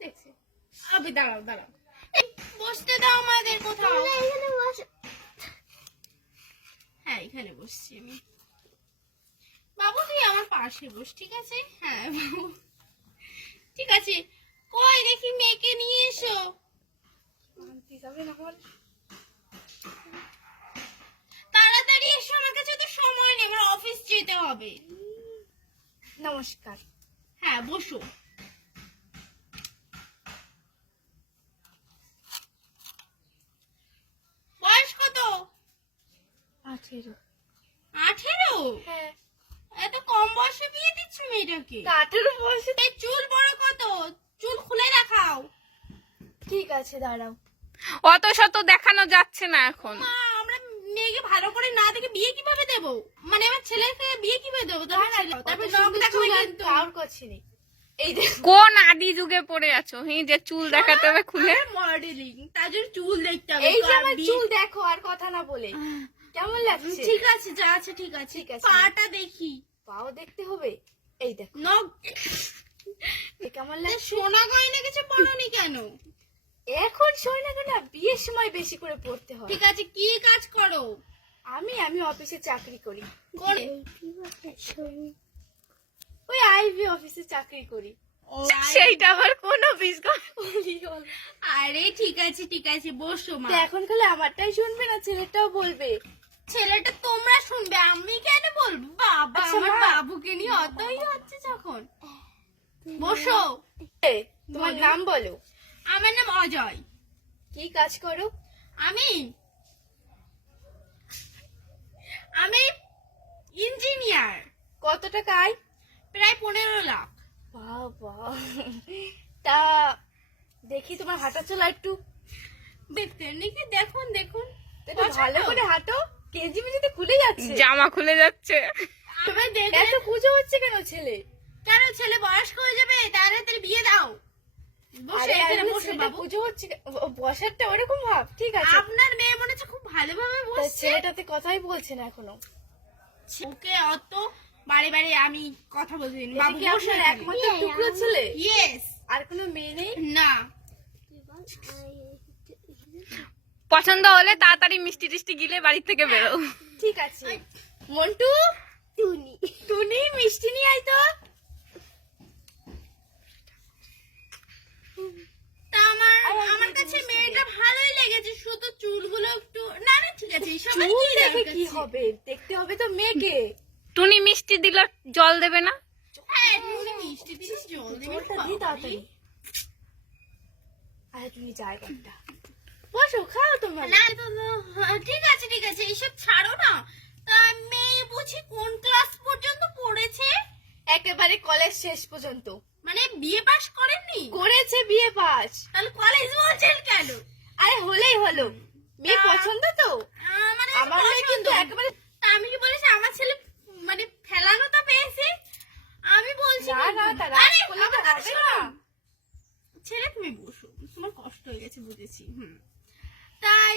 দেখছি আবি দাঁড়াও দাঁড়াও বসতে দাও আমাদের কোথাও এখানে বস। হ্যাঁ এখানে বসছি আমি বাবু তুই আমার পাশে বস ঠিক আছে হ্যাঁ বাবু ঠিক আছে কই দেখি মেয়েকে নিয়ে এসো তাড়াতাড়ি এসো আমার কাছে তো সময় নেই আমার অফিস যেতে হবে নমস্কার। হ্যাঁ বসো বয়স কত 18। 18 হ্যাঁ এত কম বয়সে বিয়ে দিচ্ছ মেয়েটাকে 18 বয়সে। এই চুল বড় কত চুল খুলে রাখাও ঠিক আছে দাঁড়াও। অত শত দেখানো যাচ্ছে না এখন। মা, আমরা মেয়েকে ভালো করে না দেখে বিয়ে কিভাবে দেবো মানে আমার ছেলেকে বিয়ে কিভাবে দেবো তারপর নখ দেখাবে কিন্তু আর করছি না। এই দেখো কোন আদি যুগে পড়ে আছো যে চুল দেখাতে হবে খুলে? মডেলিং তার জন্য চুল দেখতে হবে এই যে কার আমার বিয়ে- চুল দেখো আর কথা না বলে কেমন লাগছে? ঠিক আছে যা আছে ঠিক আছে ঠিক আছে। পাটা দেখি পাও দেখতে হবে। এই দেখো নখ কেমন লাগছে? সোনা গয়না কিছু পরনি কেন এখন শোন না কেন, বিয়ের সময় বেশি করে পড়তে হয়। ঠিক আছে কি কাজ করো আমি অফিসে চাকরি করি। কোন ওই আইভি অফিসে চাকরি করি। সেইটা আবার কোন অফিস গো? আরে ঠিক আছে বসো মা তো এখন খালি আমারটাই শুনবে না, ছেলেটাও বলবে। ছেলেটা তোমরা শুনবে আমি কেন বলবো বাবা আচ্ছা, আমার মা। বাবুকে নিয়ে অতই হচ্ছে যখন বসো এ, তোমার বলো। নাম বলো। আমার নাম অজয় কি কাজ করো? আমি ইঞ্জিনিয়ার কত টাকা আয়? প্রায় 15 লাখ বাবা, তা দেখি তোমার হাঁটা চলা একটু দেখতে নাকি দেখুন একটু ভালো করে হাঁটো। কেজি মেজিতে খুলে যাচ্ছে। জামা খুলে যাচ্ছে। আমার দেখবে এত পুজো হচ্ছে কেন ছেলে? কেন ছেলে বয়স্ক হয়ে যাবে তাড়াতাড়ি বিয়ে দাও বসে আরে এখানে আরে, বসে ছেলেটা বাবু পুজো হচ্ছে বসারটা ওরকম ভাব। ঠিক আছে, আপনার মেয়ে মনে হচ্ছে খুব ভালোভাবে তা বসছে ছেলেটাতে কথাই বলছে না এখনো। ওকে অত বারে বারে আমি কথা বলতে দিন এটা বাবু কি বসে আপনার একমাত্র টুকরো ছেলে? ইয়েস আর কোনো মেয়ে নেই? না পছন্দ হলে তাড়াতাড়ি মিষ্টি টিষ্টি গিলে বাড়ি থেকে বেরো। ঠিক আছে। মন্টু, টুনি মিষ্টি নিয়ে আয় তো। তা আমার কাছে মেয়েটা ভালোই লেগেছে শুধু চুলগুলো একটু না ঠিক আছে সবাই চুল কি দেখে দেখে কি হবে? দেখতে হবে তো মেয়েকে। টুনি মিষ্টি দিলে জল দেবে না? হ্যাঁ তুমি মিষ্টি দিলে জল দিবি জলটা দি তাড়াতাড়ি। আরে তুমি জায়গাটা বসো, খাও তোমার। না তো ঠিক আছে এইসব ছাড়ো না তা মেয়ে বুঝি কোন ক্লাস পর্যন্ত পড়েছে একেবারে কলেজ শেষ পর্যন্ত মানে বিয়ে পাশ করেননি করেছে, বিয়ে পাস। তাহলে কলেজ বলছেন কেন আরে হলেই হলো, মেয়ে তা- পছন্দ তো। মানে আমার মেয়ে কিন্তু একেবারে তা আমি কি বলেছি আমার ছেলে মানে ফেলানোটা পেয়েছে আমি বলছি না না, কিন্তু। তা আরে, রাগ করলে তো আমার কথা হবে শোনো। না। ছেলে তুমি বসো তোমার কষ্ট হয়ে গেছে বুঝেছি তাই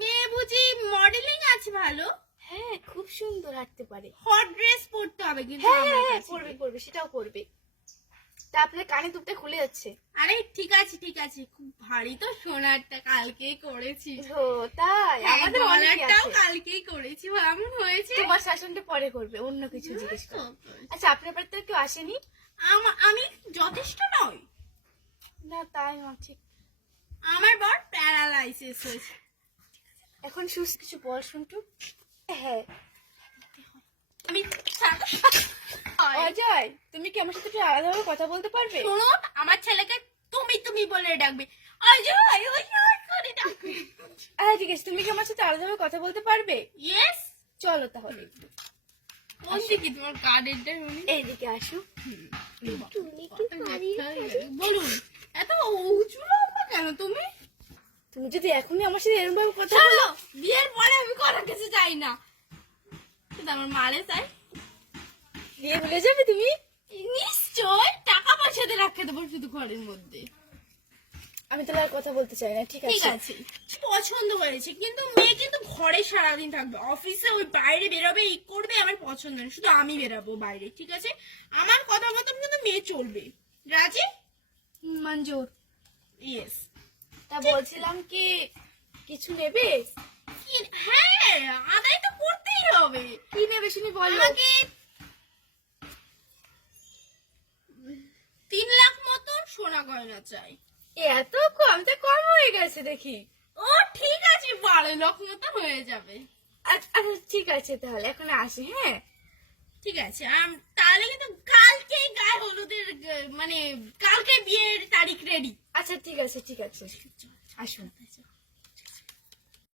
মেয়ে বুঝি মডেলিং আছে ভালো হ্যাঁ, খুব সুন্দর হাঁটতে পারে। হট ড্রেস পরতে হবে কিন্তু হ্যাঁ আমার হ্যাঁ, কাছে। পড়বে সেটাও পড়বে। তা আপনার কানে দুপটা খুলে যাচ্ছে। আরে ঠিক আছে খুব ভারী তো সোনারটা কালকেই করেছি ও তাই? আমাদের অনেক ডলারটাও আছে। কালকেই করেছি এমন হয়েছে তোমার শাসনটা পরে করবে, অন্য কিছু জিজ্ঞেস করো। আচ্ছা, আপনার বাড়িতে কেউ আসেনি? আমি যথেষ্ট নয় না তাই না, ঠিক। আমার বর প্যারালাইসিস হয়েছে এখন সুস্থ কিছু বল শুনটু। হ্যাঁ আমি অজয়, তুমি কি আমার সাথে একটু আলাদাভাবে কথা বলতে পারবে? শুনুন আমার ছেলেকে তুমি বলে ডাকবে অজয় ওই করে ডাকবে আচ্ছা ঠিক আছে, তুমি কি আমার সাথে আলাদাভাবে কথা বলতে পারবে? ইয়েস চলো তাহলে কোন দিকে তোমার কার্ডেরটা শুনি এইদিকে আসো। বলুন এত উঁচু লম্বা কেন তুমি তুমি যদি এখনই আমার সাথে এরকম ভাবে কথা চলো বলো, বিয়ের পরে আমি কোনো কিছু চাই না কিন্তু আমার মারে চাই বিয়ে ভুলে যাবে তুমি। নিশ্চয় টাকা পয়সা দিয়ে রাখতে দেবো শুধু ঘরের মধ্যে আমি তাহলে আর কথা বলতে চাই না। ঠিক ঠিক আছে, আছে পছন্দ হয়েছে কিন্তু মেয়ে কিন্তু ঘরে সারাদিন থাকবে অফিসে ওই বাইরে বেরোবে এই করবে আমার পছন্দ নেই শুধু আমি বেরাবো বাইরে ঠিক আছে আমার কথা মতন কিন্তু মেয়ে চলবে রাজি মঞ্জুর। ইয়েস। তা বলছিলাম কি কিছু নেবে? হ্যাঁ, আদায় তো করতেই হবে। কি নেবে শুনি বলো। আমাকে 3 লাখ মতো সোনা গয়না চাই। এত কম? তো কম হয়ে গেছে দেখি। ও ঠিক আছে, 12 লাখ মতো হয়ে যাবে। আচ্ছা ঠিক আছে, তাহলে এখন আসি। হ্যাঁ ঠিক আছে, তাহলে কিন্তু কালকেই গায়ে হলুদের মানে কালকে বিয়ের তারিখ রেডি। আচ্ছা ঠিক আছে, ঠিক আছে, আসুন।